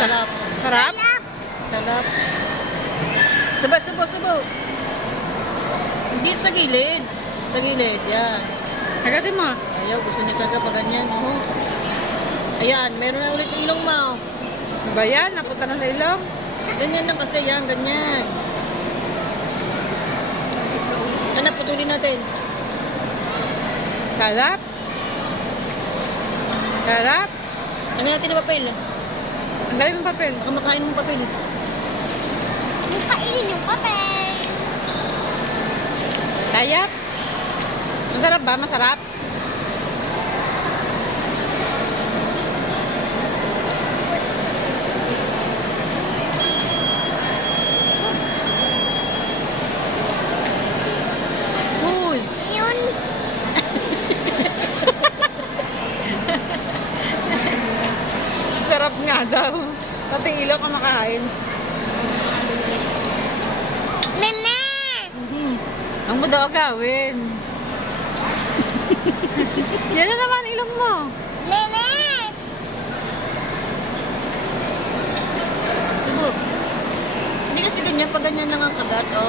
Sarap. Sarap? Sarap. Sabay, subo. Dito sa gilid. Sa gilid, yan. Hagatin mo. Ayaw, gusto niya talaga pag ganyan. Oh. Ayan, meron na ulit yung ilong mo. Ano ba yan? Napunta na sa ilong? Ganyan lang kasi yan, ganyan. Ano, putulin natin. Sarap? Sarap? Ano natin yung papel? Ang galing ng papel. Baka makain mong papel. Yung kainin yung papel. Tayak? Masarap ba? Masarap? Uy! Yun. Sarap nga daw. Pati ilaw ka makain. Meme! Ang mo daw gawin. Yan na naman ilong mo. Meme! Subo. Hindi kasi ganyan, pag ganyan lang ang kagat. Oh.